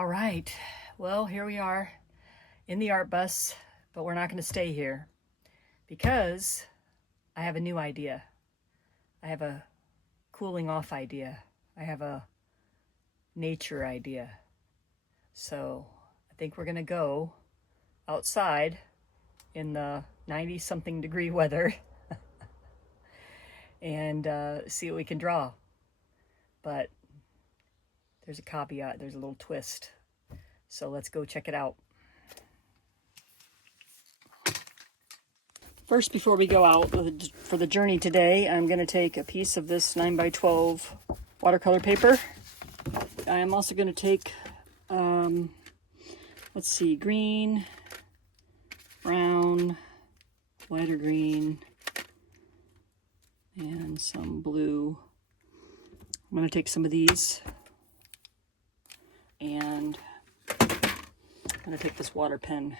All right, well, here we are in the art bus, but we're not going to stay here because I have a new idea. I have a cooling off idea. I have a nature idea. So I think we're going to go outside in the 90-something degree weather and see what we can draw. But there's a caveat, there's a little twist. So let's go check it out. First, before we go out for the journey today, I'm going to take a piece of this 9x12 watercolor paper. I am also going to take, let's see, green, brown, lighter green, and some blue. I'm going to take some of these, and I'm going to take this water pen.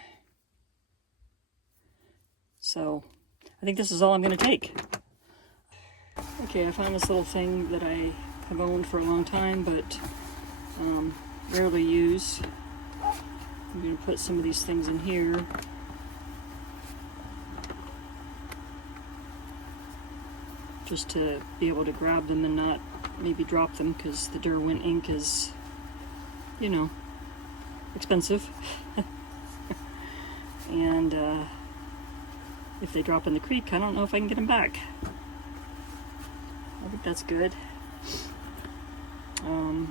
So I think this is all I'm going to take. Okay, I found this little thing that I have owned for a long time, but rarely use. I'm going to put some of these things in here. Just to be able to grab them and not maybe drop them, because the Derwent ink is, you know, expensive. And if they drop in the creek, I don't know if I can get them back. I think that's good. Browns,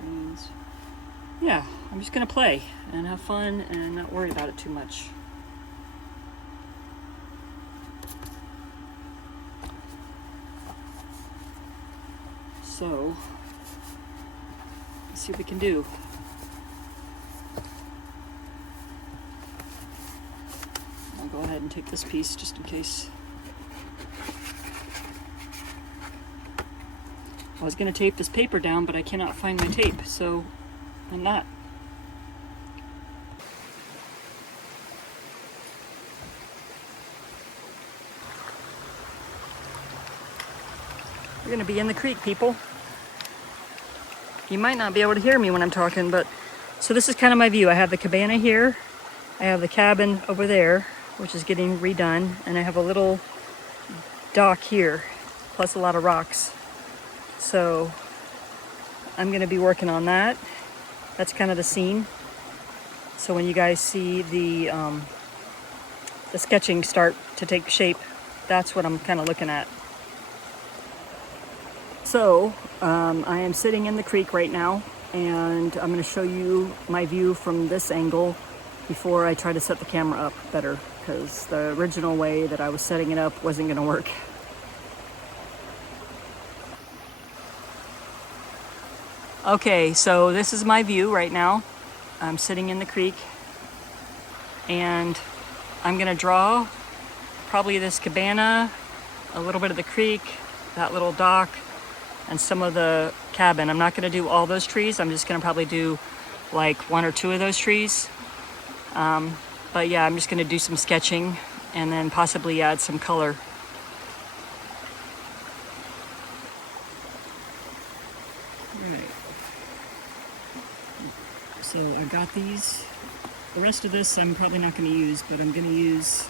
greens. Yeah, I'm just gonna play and have fun and not worry about it too much. So, let's see what we can do. I'll go ahead and take this piece just in case. I was going to tape this paper down, but I cannot find my tape, so I'm not. We're going to be in the creek, people. You might not be able to hear me when I'm talking, but so this is kind of my view. I have the cabana here. I have the cabin over there, which is getting redone, and I have a little dock here, plus a lot of rocks. So I'm going to be working on that. That's kind of the scene. So when you guys see the sketching start to take shape, that's what I'm kind of looking at. So I am sitting in the creek right now, and I'm going to show you my view from this angle before I try to set the camera up better, because the original way that I was setting it up wasn't going to work. Okay, so this is my view right now. I'm sitting in the creek, and I'm going to draw probably this cabana, a little bit of the creek, that little dock, and some of the cabin. I'm not going to do all those trees. I'm just going to probably do like one or two of those trees. But yeah, I'm just going to do some sketching and then possibly add some color. Alright. So I got these. The rest of this I'm probably not going to use, but I'm going to use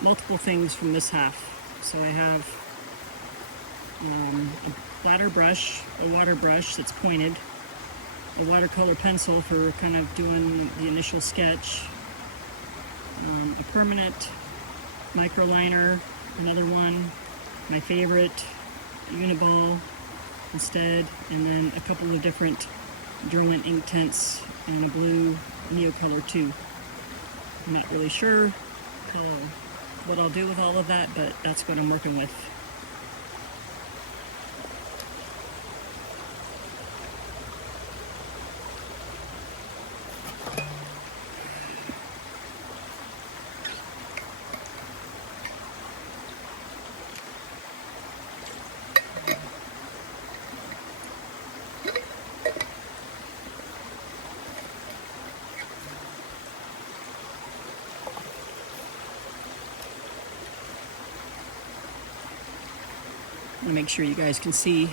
multiple things from this half. So I have a bladder brush, a water brush that's pointed, a watercolor pencil for kind of doing the initial sketch, a permanent microliner, another one, my favorite, Uniball instead, and then a couple of different Derwent inktense and a blue Neocolor too. I'm not really sure what I'll do with all of that, but that's what I'm working with. I'm gonna make sure you guys can see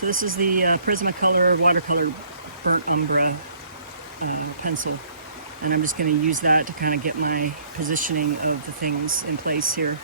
So this is the Prismacolor watercolor burnt umbre pencil, and I'm just going to use that to kind of get my positioning of the things in place here.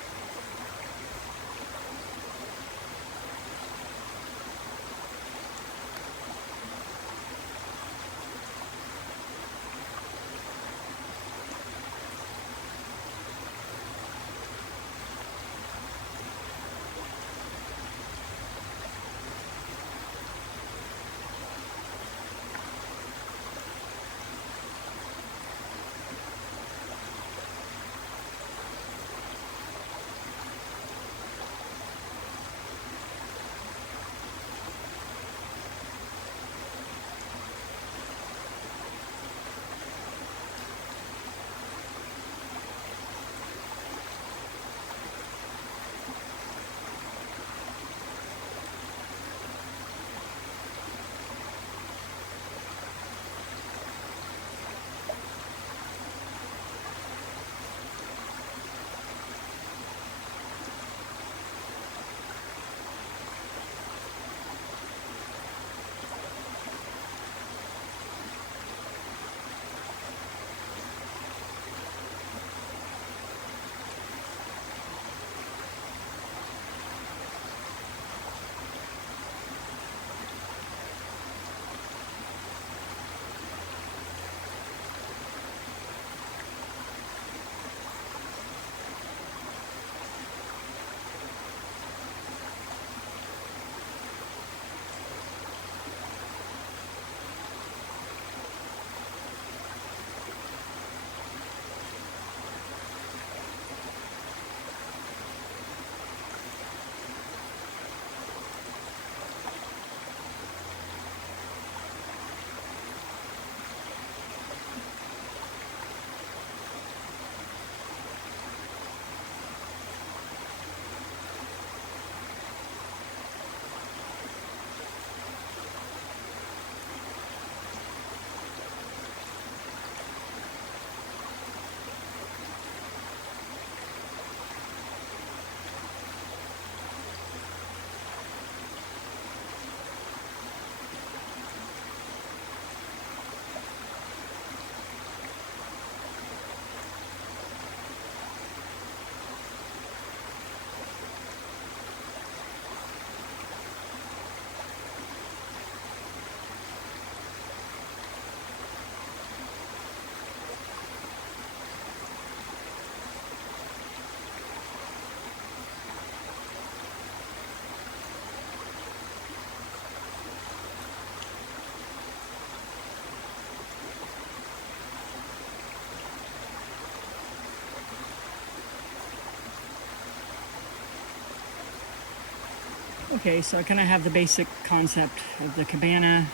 Okay, so I kind of have the basic concept of the cabana.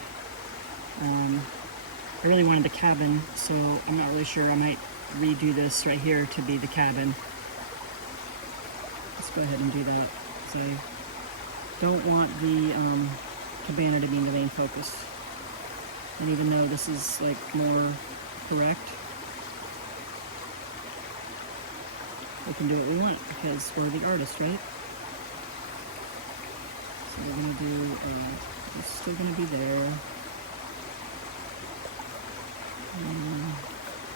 I really wanted the cabin, so I'm not really sure. I might redo this right here to be the cabin. Let's go ahead and do that, because I don't want the cabana to be the main focus. And even though this is like more correct, we can do what we want because we're the artist, right? So we're gonna do, it's still gonna be there.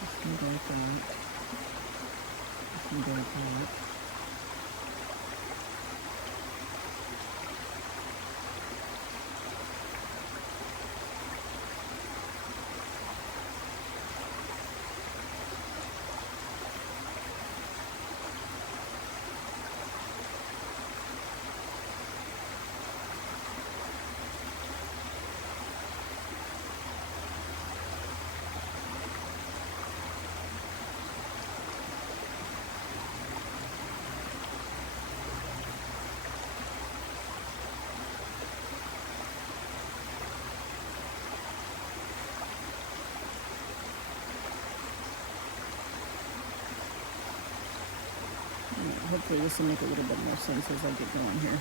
Just gonna go like that. Just gonna go like that. Hopefully this will make a little bit more sense as I get going here.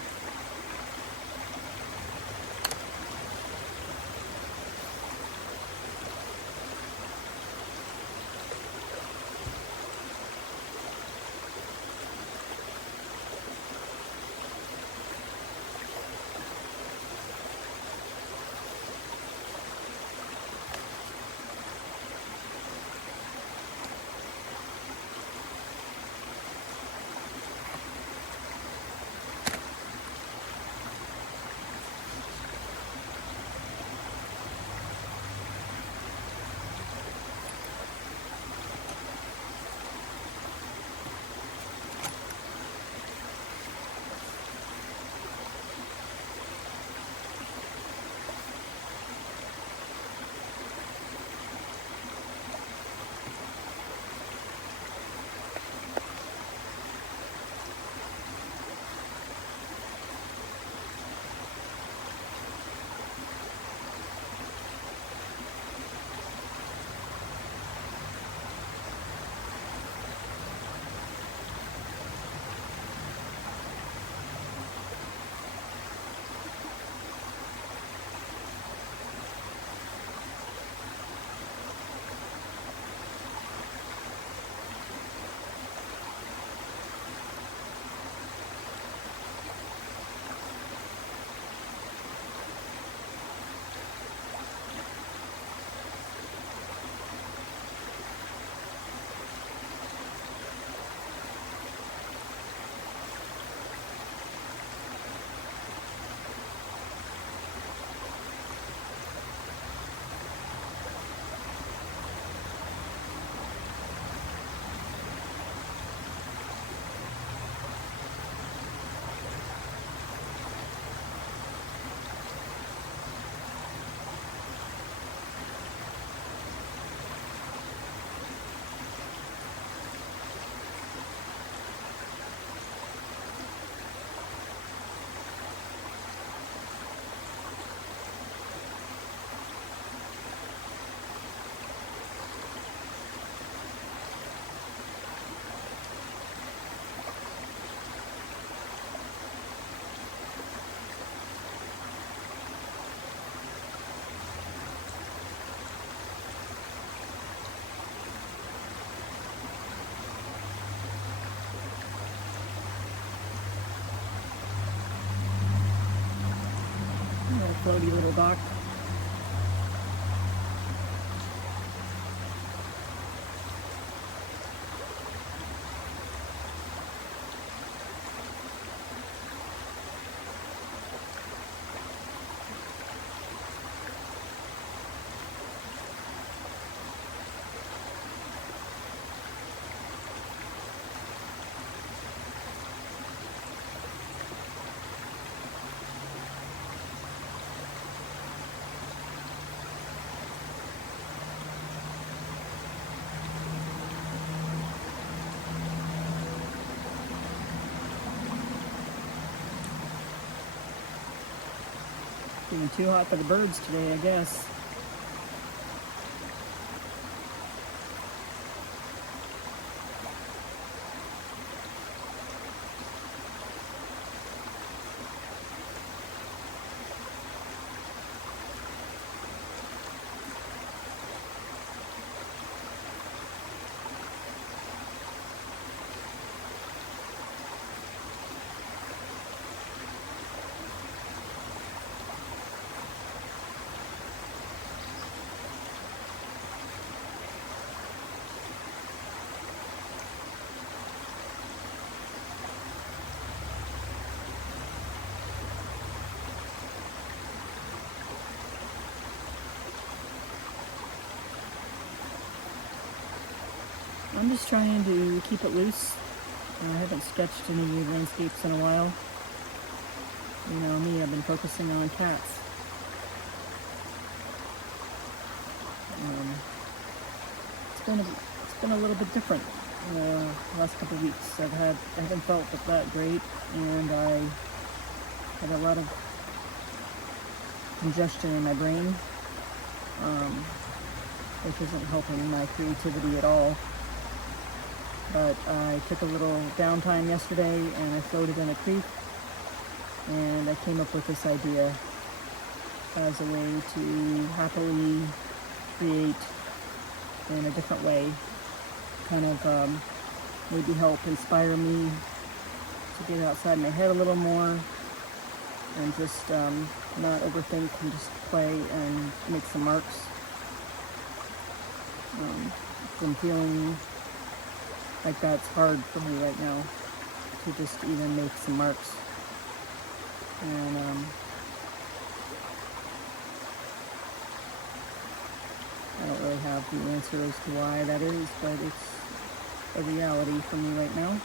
floaty little dock. Getting too hot for the birds today, I guess. I'm just trying to keep it loose. I haven't sketched any landscapes in a while. You know me, I've been focusing on cats. It's been a little bit different the last couple of weeks. I haven't felt that great, and I had a lot of congestion in my brain, which isn't helping my creativity at all. But I took a little downtime yesterday and I floated in a creek, and I came up with this idea as a way to happily create in a different way, kind of maybe help inspire me to get outside my head a little more and just not overthink and just play and make some marks. I'm feeling like that's hard for me right now, to just even make some marks. And I don't really have the answer as to why that is, but it's a reality for me right now.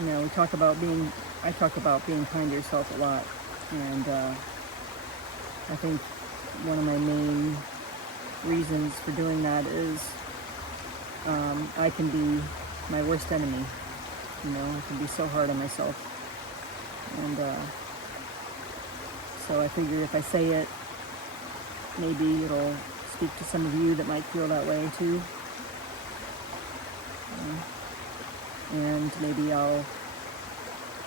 You know, I talk about being kind to yourself a lot, and I think one of my main reasons for doing that is I can be my worst enemy. You know, I can be so hard on myself, and so I figure if I say it, maybe it'll speak to some of you that might feel that way too. And maybe I'll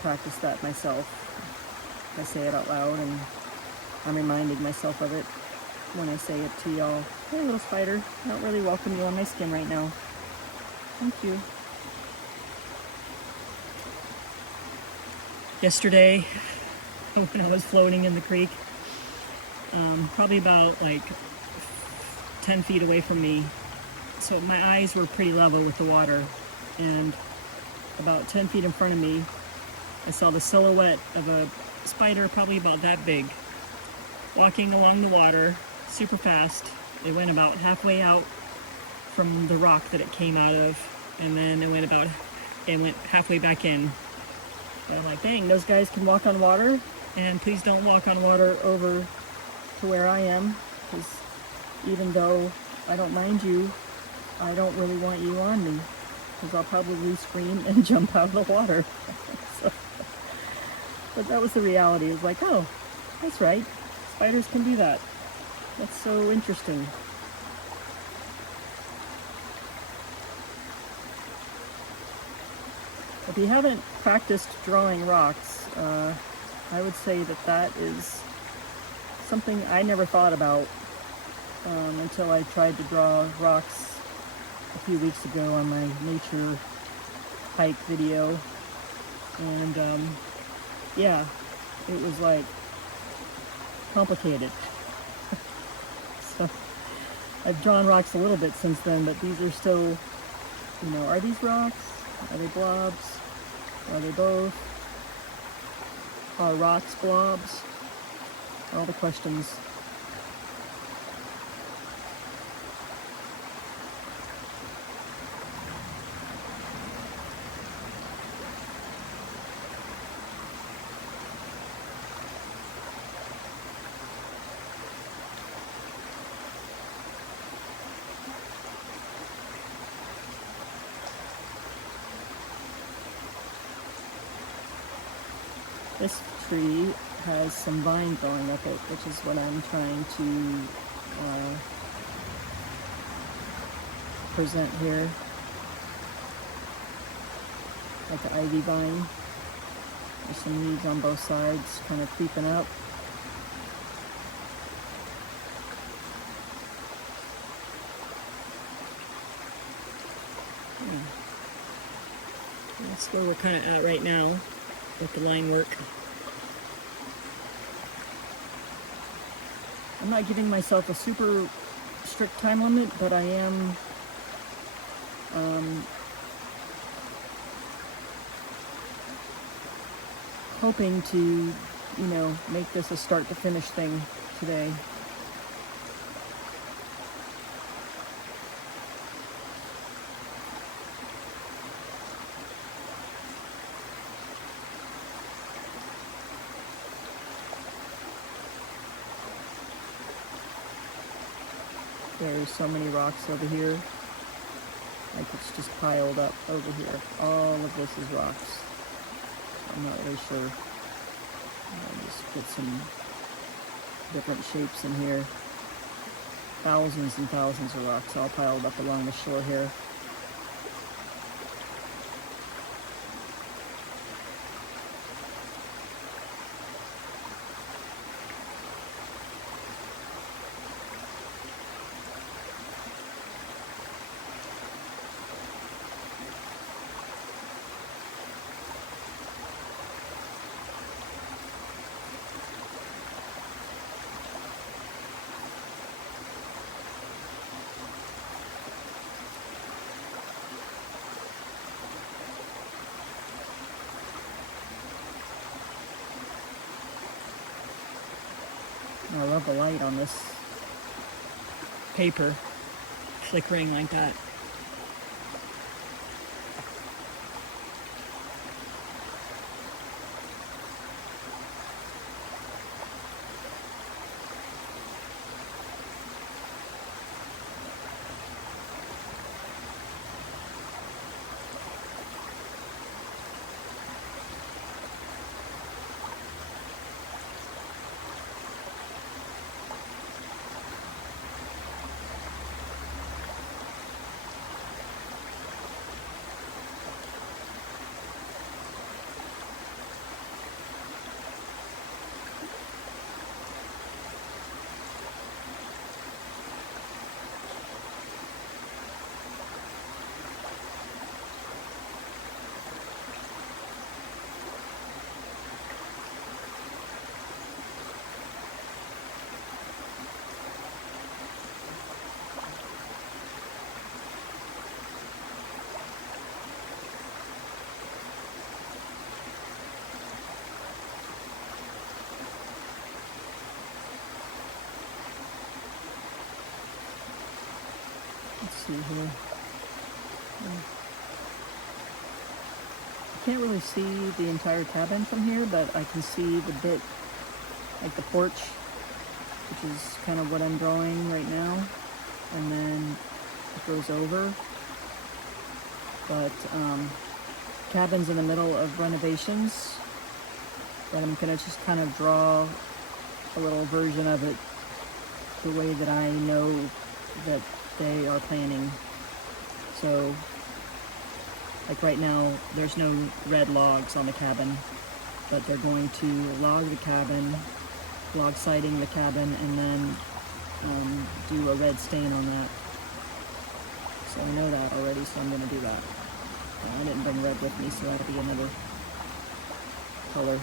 practice that myself. I say it out loud, and I'm reminding myself of it when I say it to y'all. Hey, little spider, I don't really welcome you on my skin right now. Thank you. Yesterday, when I was floating in the creek, probably about like 10 feet away from me, so my eyes were pretty level with the water, and about 10 feet in front of me, I saw the silhouette of a spider probably about that big, walking along the water super fast. It went about halfway out from the rock that it came out of, and then it went halfway back in. And I'm like, dang, those guys can walk on water, and please don't walk on water over to where I am, because even though I don't mind you, I don't really want you on me, because I'll probably scream and jump out of the water. So, but that was the reality. It was like, oh, that's right, spiders can do that. That's so interesting. If you haven't practiced drawing rocks, I would say that is something I never thought about until I tried to draw rocks a few weeks ago on my nature hike video. And yeah, it was like complicated. So I've drawn rocks a little bit since then, but these are still, you know, are these rocks? Are they blobs? Are they both? Are rocks blobs? All the questions. This tree has some vine growing up it, which is what I'm trying to present here. Like the ivy vine. There's some leaves on both sides, kind of creeping up. That's where we're kind of at right now with the line work. I'm not giving myself a super strict time limit, but I am hoping to, you know, make this a start to finish thing today. There's so many rocks over here. Like it's just piled up over here. All of this is rocks. I'm not really sure. I'll just get some different shapes in here. Thousands and thousands of rocks all piled up along the shore here. I love the light on this paper flickering like that. Let's see here. I can't really see the entire cabin from here, but I can see the bit, like the porch, which is kind of what I'm drawing right now. And then it goes over. But cabin's in the middle of renovations. But I'm gonna just kind of draw a little version of it the way that I know that they are planning. So, like right now, there's no red logs on the cabin, but they're going to log the cabin, log siding the cabin, and then do a red stain on that. So I know that already, so I'm going to do that. I didn't bring red with me, so that'll be another color.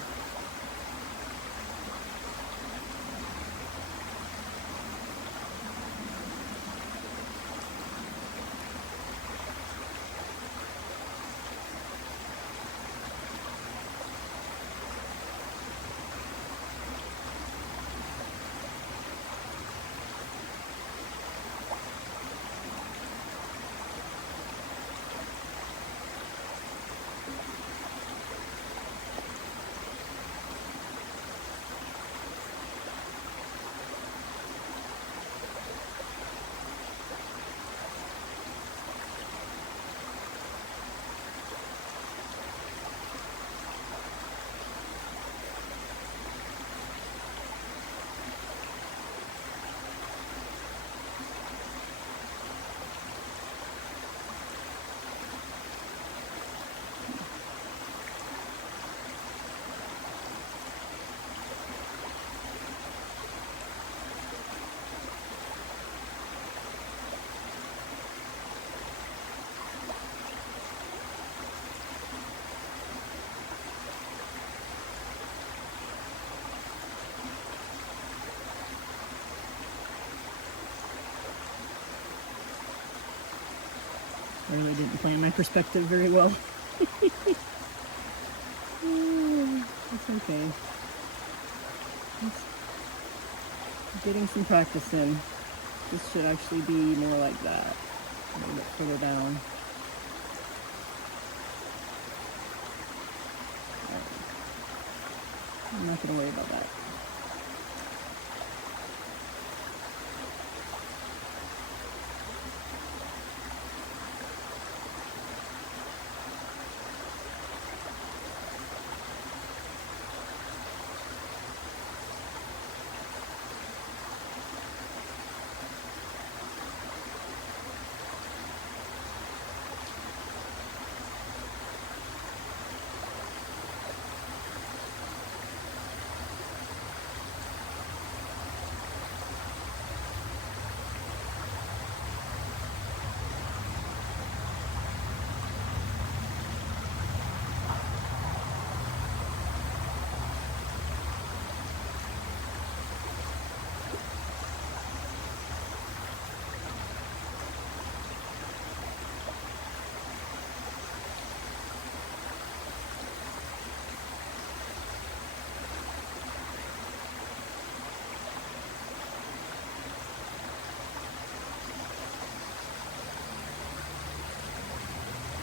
I really didn't plan my perspective very well. It's okay. It's getting some practice in. This should actually be more like that, a little bit further down. I'm not going to worry about that.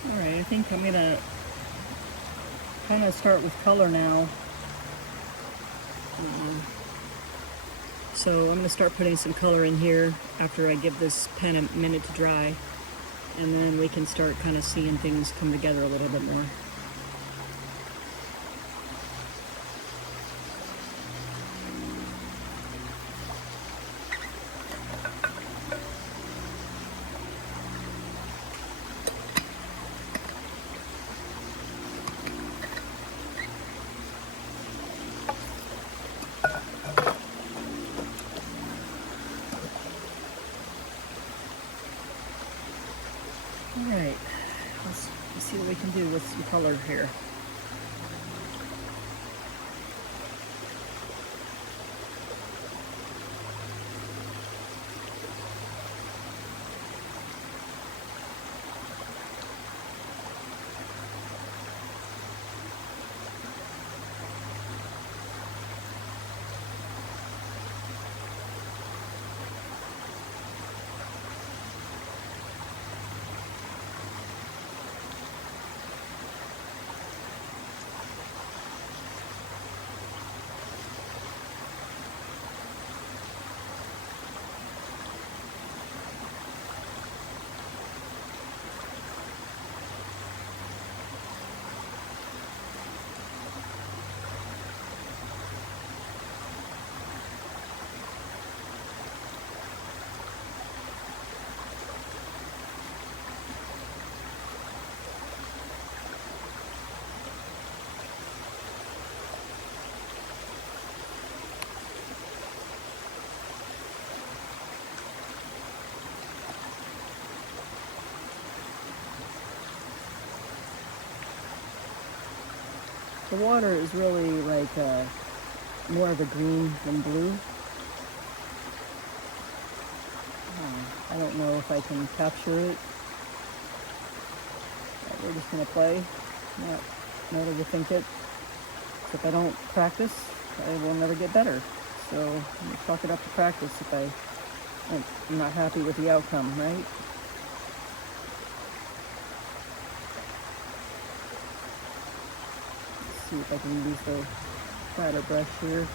Alright, I think I'm going to kind of start with color now. So I'm going to start putting some color in here after I give this pen a minute to dry. And then we can start kind of seeing things come together a little bit more. Alright, let's see what we can do with some color here. The water is really like more of a green than blue. I don't know if I can capture it. We're just going to play, not overthink it. So if I don't practice, I will never get better. So I'm going to chalk it up to practice if I'm not happy with the outcome, right? Let's see if I can use the flatter brush here.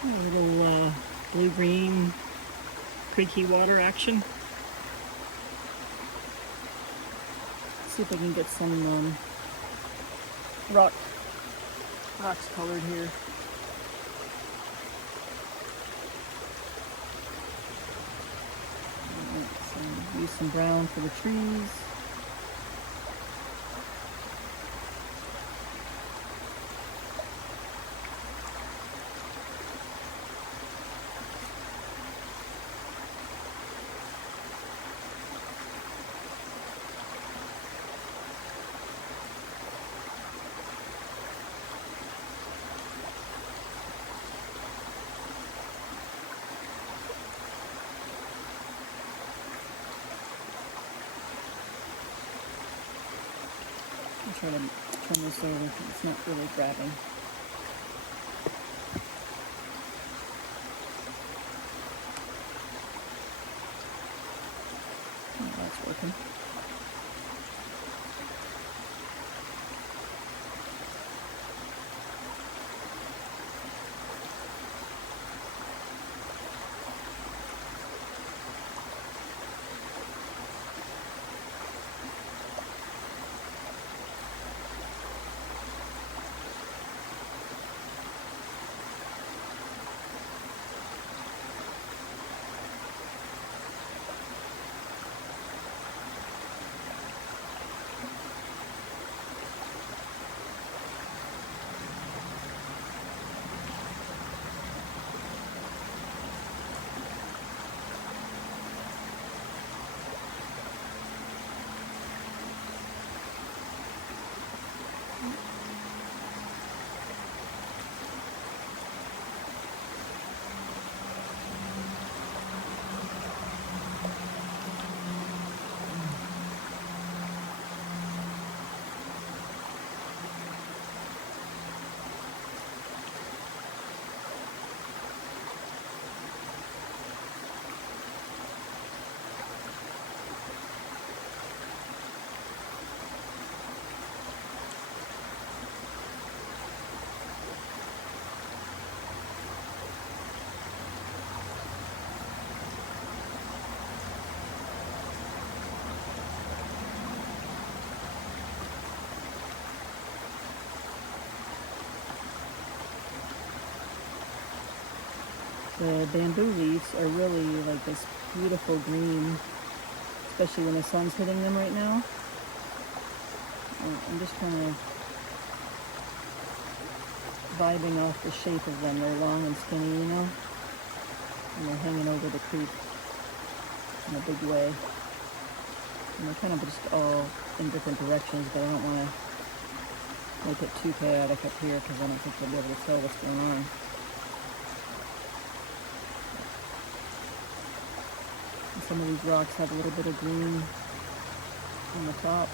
A little blue-green creaky water action. Let's see if I can get some rocks colored here. Use some brown for the trees. I'll try to turn this over. It's not really grabbing. Oh, that's working. The bamboo leaves are really like this beautiful green, especially when the sun's hitting them right now. I'm just kind of vibing off the shape of them. They're long and skinny, you know, and they're hanging over the creek in a big way. And they're kind of just all in different directions, but I don't want to make it too chaotic up here because I don't think you'll be able to tell what's going on. And some of these rocks have a little bit of green on the top.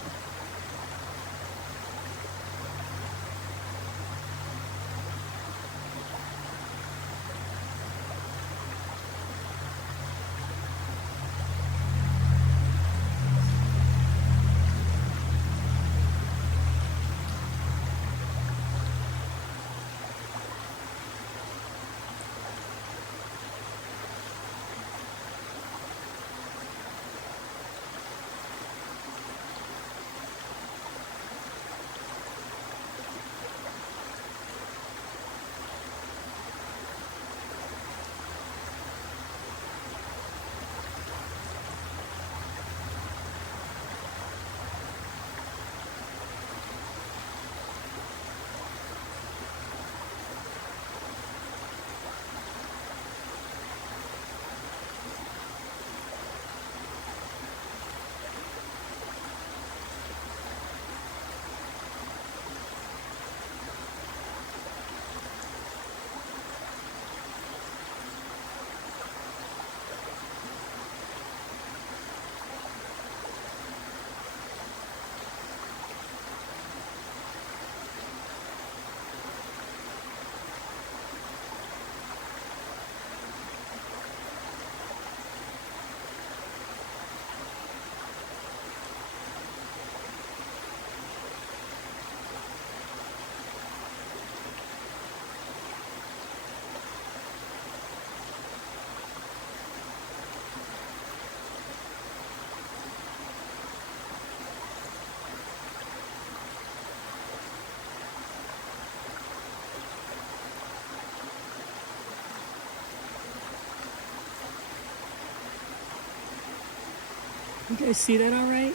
You guys see that all right?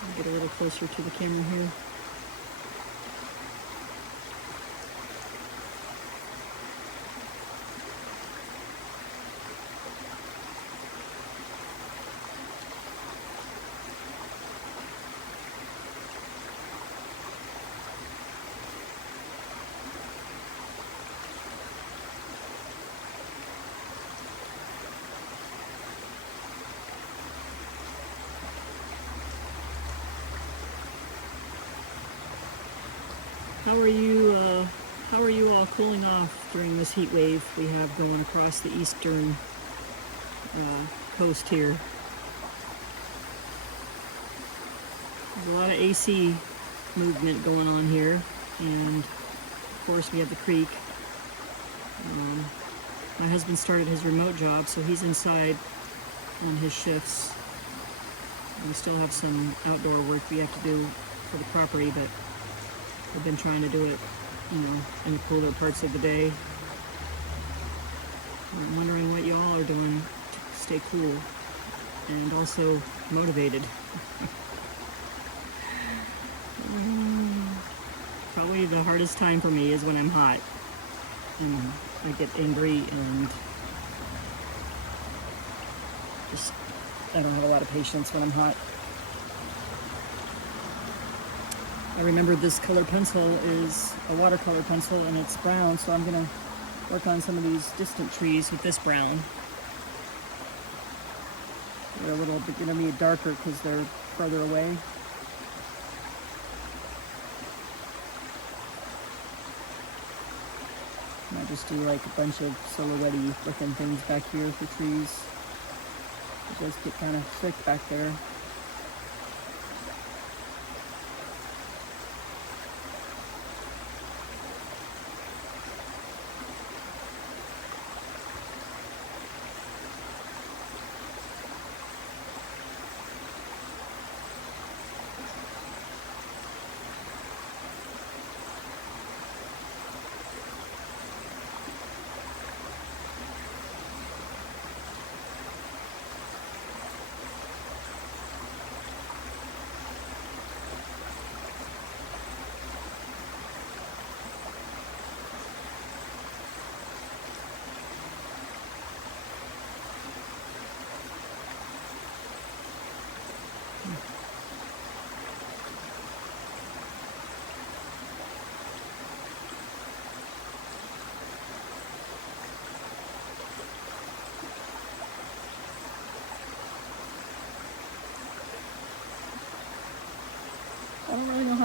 I'll get a little closer to the camera here. How are you all cooling off during this heat wave we have going across the eastern coast here? There's a lot of AC movement going on here, and of course we have the creek. My husband started his remote job, so he's inside on his shifts. We still have some outdoor work we have to do for the property, but we've been trying to do it, you know, in the cooler parts of the day. I'm wondering what y'all are doing to stay cool and also motivated. Probably the hardest time for me is when I'm hot and I get angry and just, I don't have a lot of patience when I'm hot. I remember this color pencil is a watercolor pencil and it's brown, so I'm gonna work on some of these distant trees with this brown. They're a little bit gonna be darker because they're further away. And I just do like a bunch of silhouette-y looking things back here for trees. They just get kind of thick back there.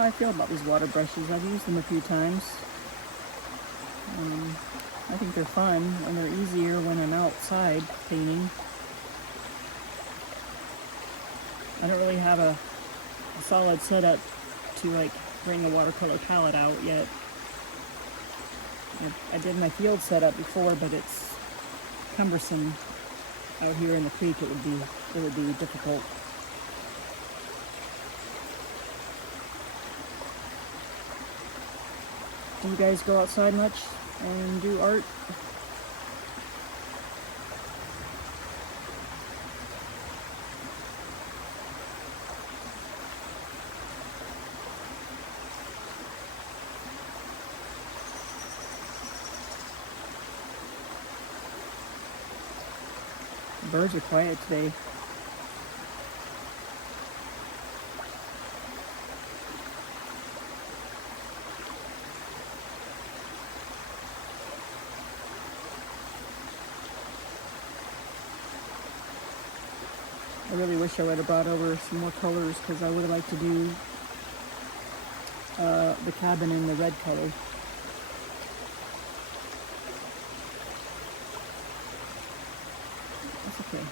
I feel about these water brushes. I've used them a few times. I think they're fun, and they're easier when I'm outside painting. I don't really have a solid setup to like bring a watercolor palette out yet. I did my field setup before, but it's cumbersome out here in the creek. It would be difficult. Do you guys go outside much and do art? The birds are quiet today. I really wish I would have brought over some more colors, because I would have liked to do the cabin in the red color. That's okay.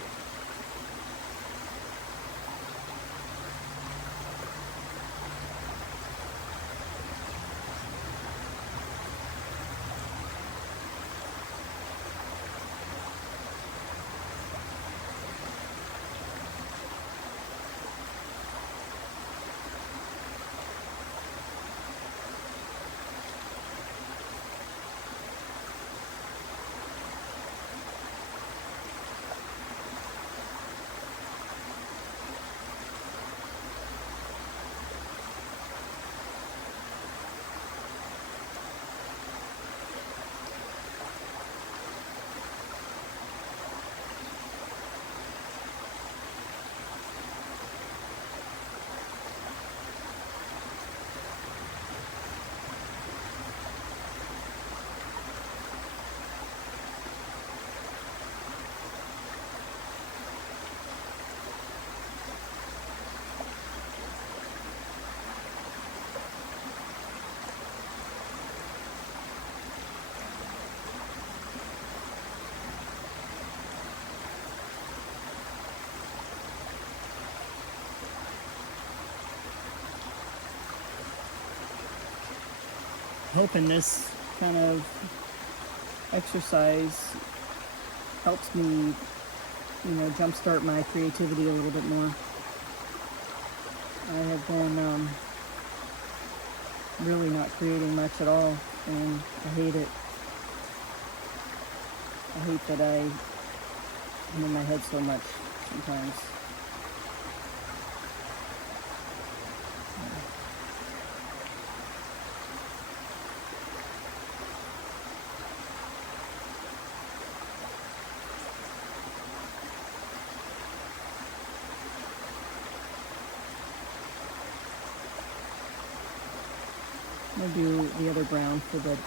Hoping this kind of exercise helps me, jumpstart my creativity a little bit more. I have been really not creating much at all, and I hate it. I hate that I'm in my head so much sometimes. I'm gonna do the other brown for the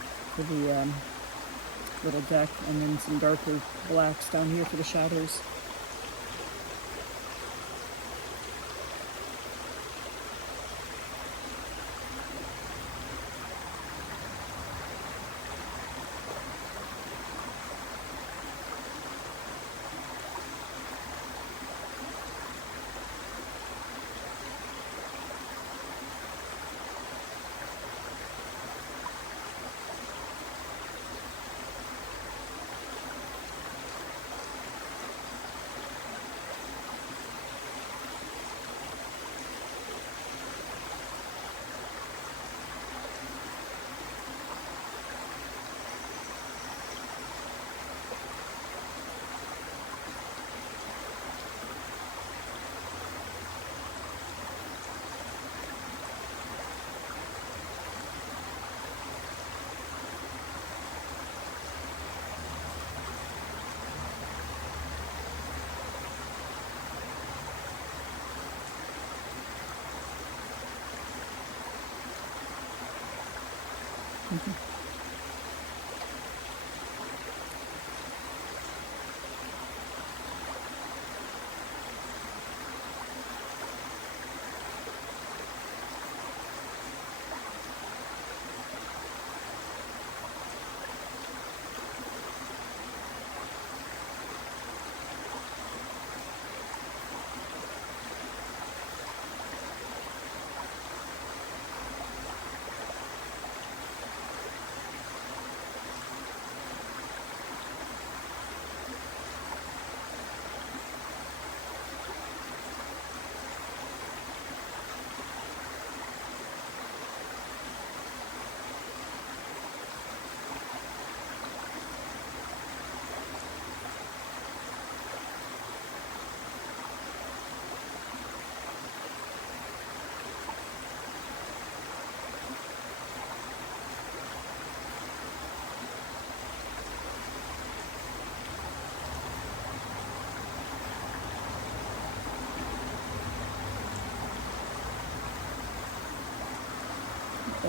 little deck, and then some darker blacks down here for the shadows.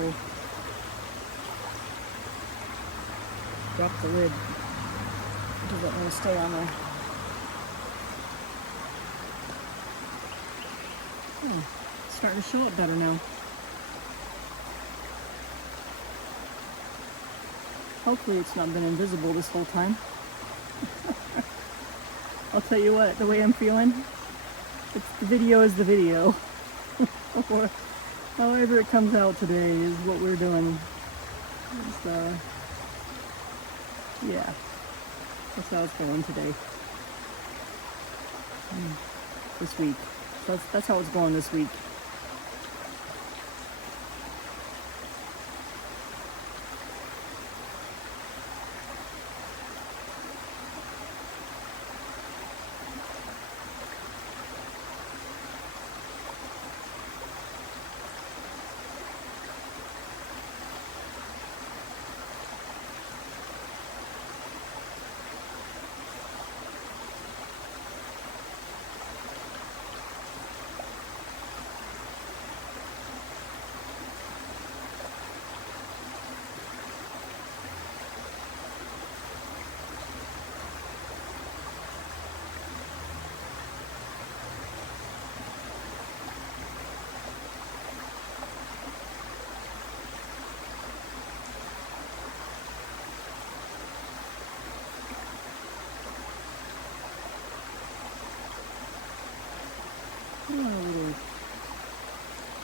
careful. Drop the lid. Doesn't want to stay on there. It's starting to show up better now. Hopefully it's not been invisible this whole time. I'll tell you what, the way I'm feeling, the video is the video. Or however it comes out today is what we're doing. Yeah, that's how it's going today. This week. That's how it's going this week.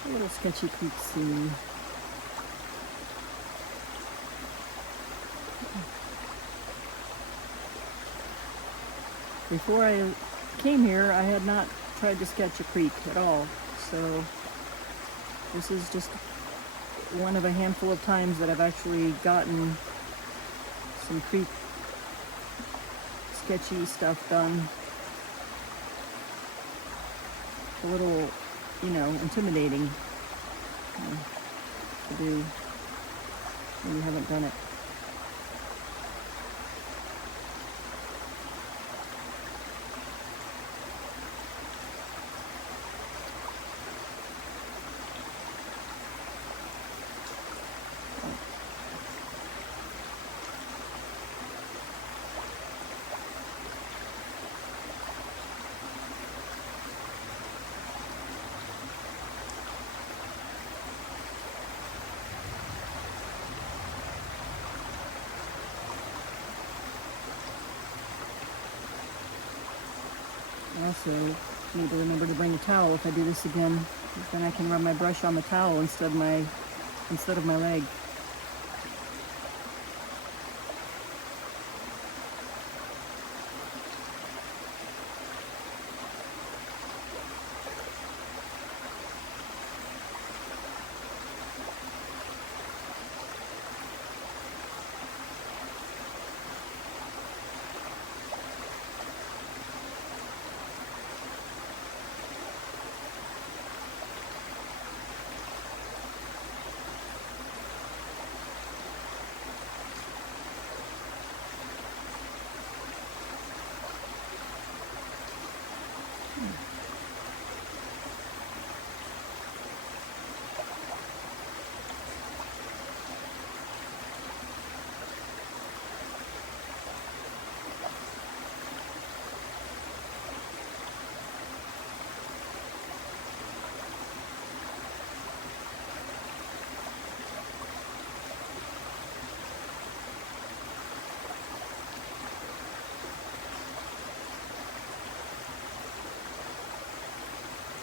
A little sketchy creek scene. Before I came here, I had not tried to sketch a creek at all, so this is just one of a handful of times that I've actually gotten some creek sketchy stuff done. A little, intimidating to do when you haven't done it. I also need to remember to bring a towel if I do this again. Then I can rub my brush on the towel instead of my leg.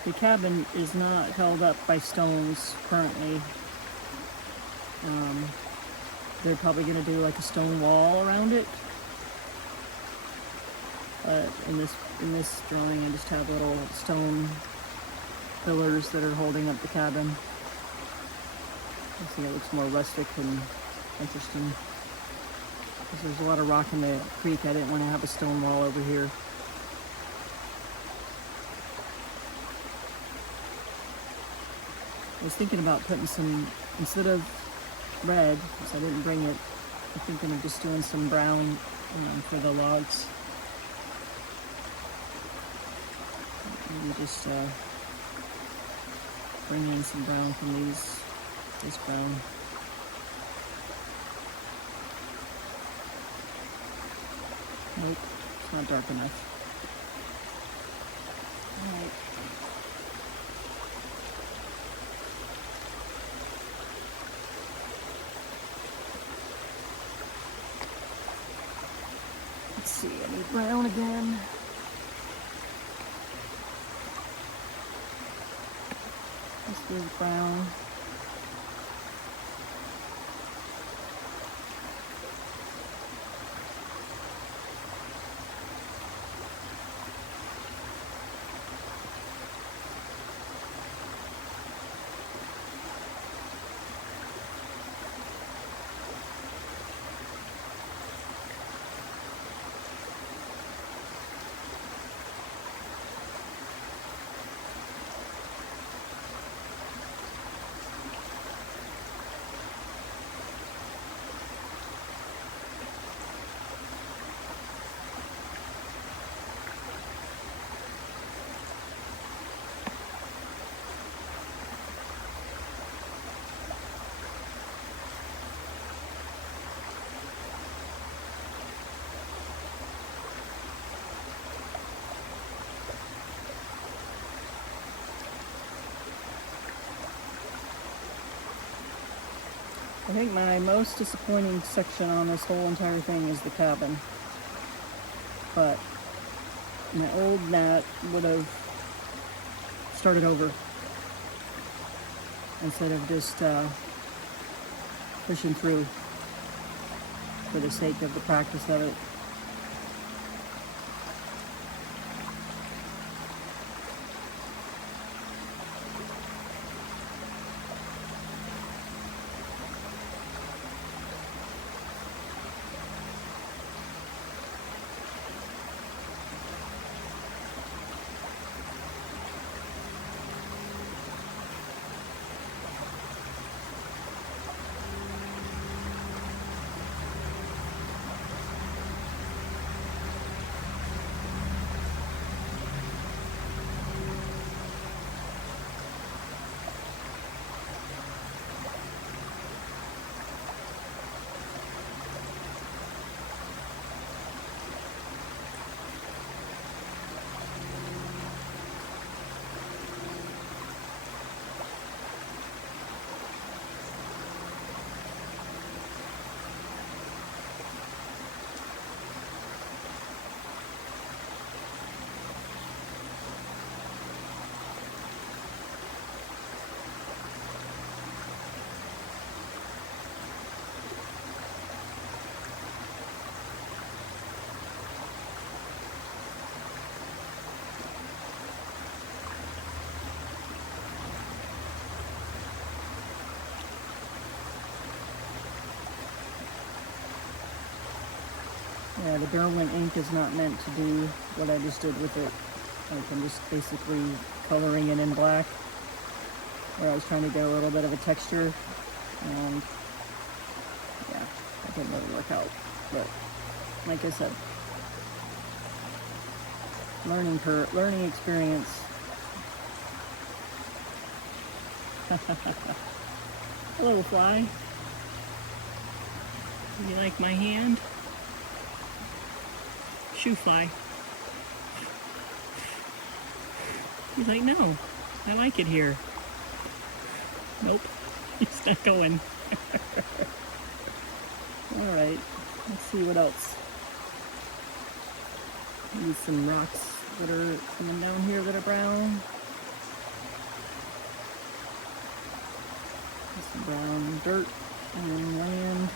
The cabin is not held up by stones currently. They're probably going to do like a stone wall around it. But in this drawing, I just have little stone pillars that are holding up the cabin. I think it looks more rustic and interesting. Because there's a lot of rock in the creek, I didn't want to have a stone wall over here. I was thinking about putting some, instead of red, because I didn't bring it, I'm thinking of just doing some brown for the logs. Maybe just bring in some brown from these this brown. Nope, it's not dark enough. All right. Let's see, I need brown again. This is brown. I think my most disappointing section on this whole entire thing is the cabin. But my old mat would have started over instead of just pushing through for the sake of the practice of it. Yeah, the Derwent ink is not meant to do what I just did with it. Like I'm just basically coloring it in black, where I was trying to get a little bit of a texture, and yeah, that didn't really work out. But like I said, learning experience. Hello, fly. You like my hand? Shoe fly. He's like, no, I like it here. Nope, he's not going. All right, let's see what else. Maybe some rocks that are coming down here that are brown. Some brown dirt and land.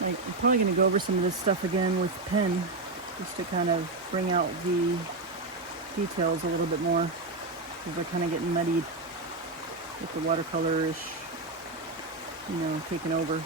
I'm probably going to go over some of this stuff again with the pen, just to kind of bring out the details a little bit more, because they're kind of getting muddied with the watercolor-ish, you know, taking over.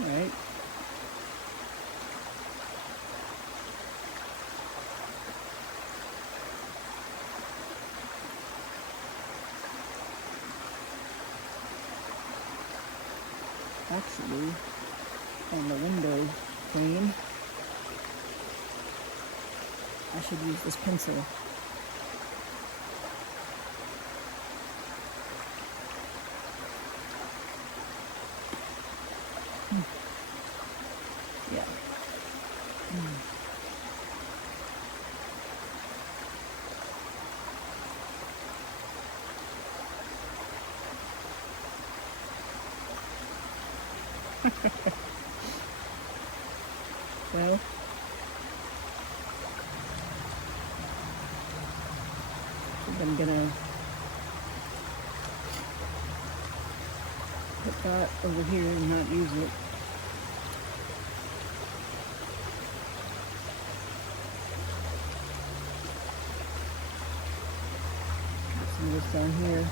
All right. Actually, on the window pane, I should use this pencil. Yeah. Well, I think I'm gonna put that over here and not use it. Put some of this down here.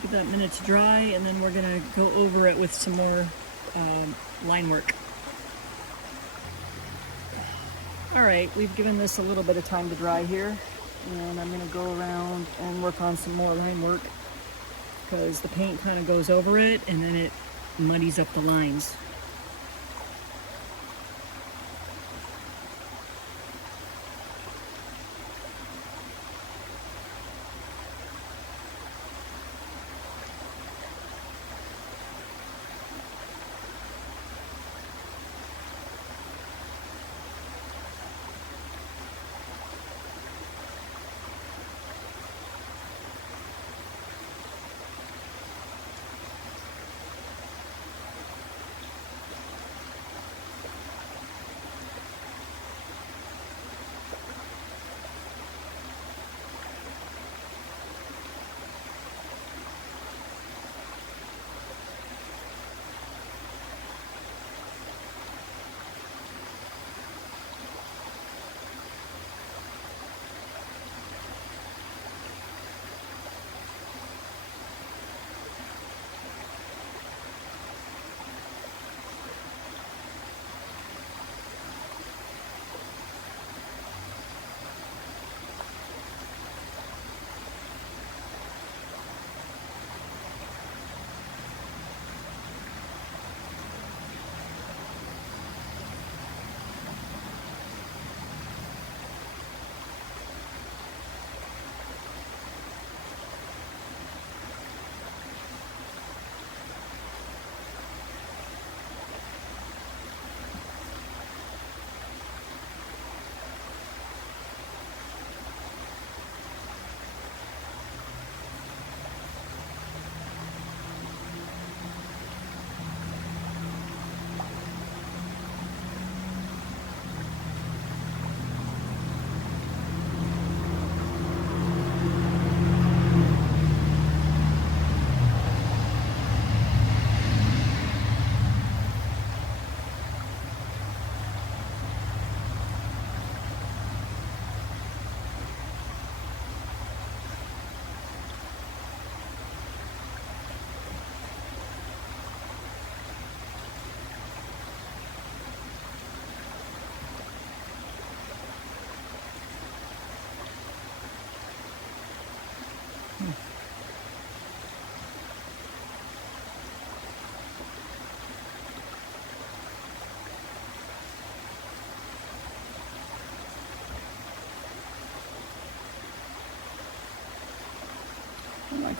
Give that a minute to dry, and then we're gonna go over it with some more line work. All right, we've given this a little bit of time to dry here, and I'm gonna go around and work on some more line work, because the paint kind of goes over it and then it muddies up the lines.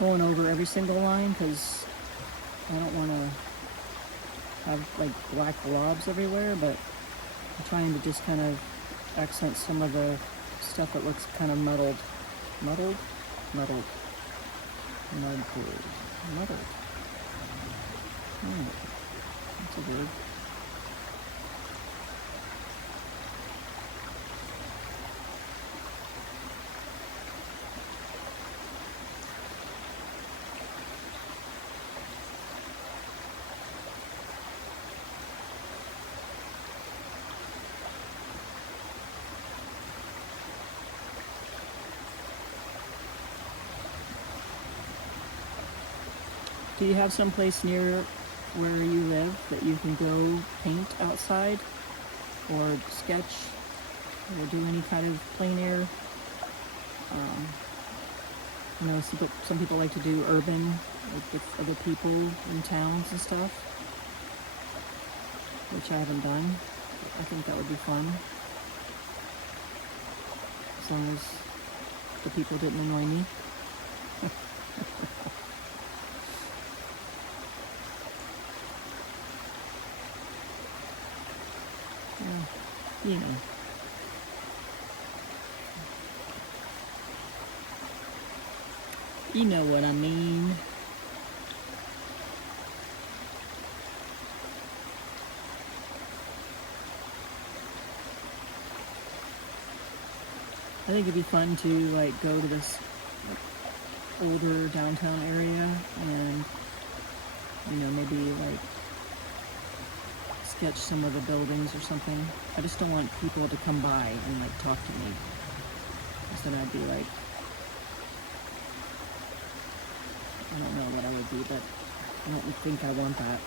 pulling over every single line because I don't want to have like black blobs everywhere, but I'm trying to just kind of accent some of the stuff that looks kind of muddled. Muddled? Muddled. Muddled. Muddled. That's a word. Do you have someplace near where you live that you can go paint outside or sketch or do any kind of plein air? You know, some people like to do urban, like with other people in towns and stuff, which I haven't done. I think that would be fun, as long as the people didn't annoy me. You know. You know what I mean. I think it'd be fun to like go to this older downtown area and, you know, maybe like sketch some of the buildings or something. I just don't want people to come by and like talk to me, because then I'd be like, I don't know what I would be, but I don't think I want that.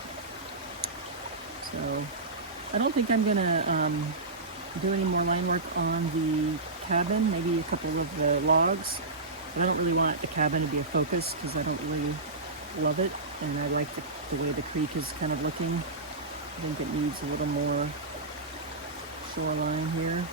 So I don't think I'm gonna do any more line work on the cabin, maybe a couple of the logs, but I don't really want the cabin to be a focus because I don't really love it, and I like the way the creek is kind of looking. I think it needs a little more shoreline here.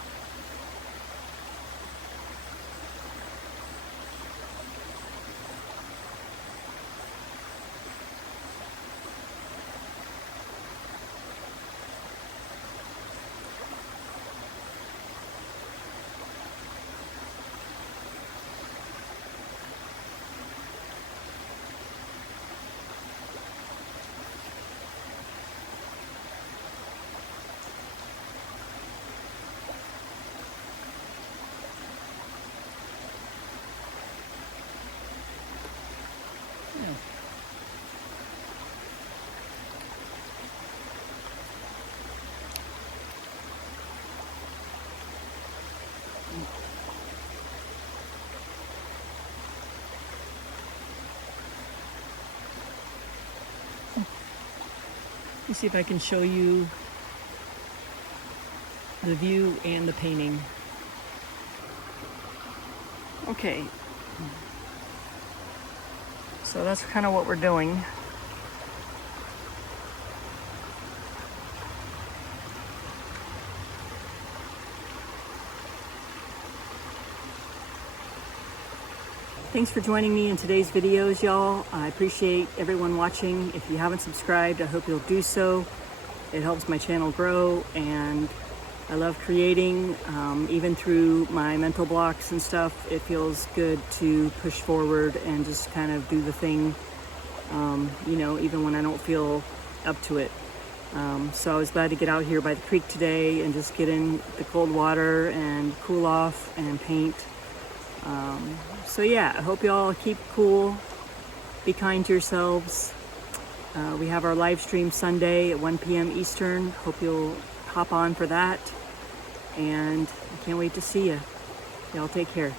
Let me see if I can show you the view and the painting. Okay, so that's kind of what we're doing. Thanks for joining me in today's videos, y'all. I appreciate everyone watching. If you haven't subscribed, I hope you'll do so. It helps my channel grow, and I love creating. Even through my mental blocks and stuff, it feels good to push forward and just kind of do the thing, you know, even when I don't feel up to it. So I was glad to get out here by the creek today and just get in the cold water and cool off and paint. So yeah, I hope y'all keep cool, be kind to yourselves. We have our live stream Sunday at 1 p.m. Eastern. Hope you'll hop on for that. And I can't wait to see you. Y'all take care.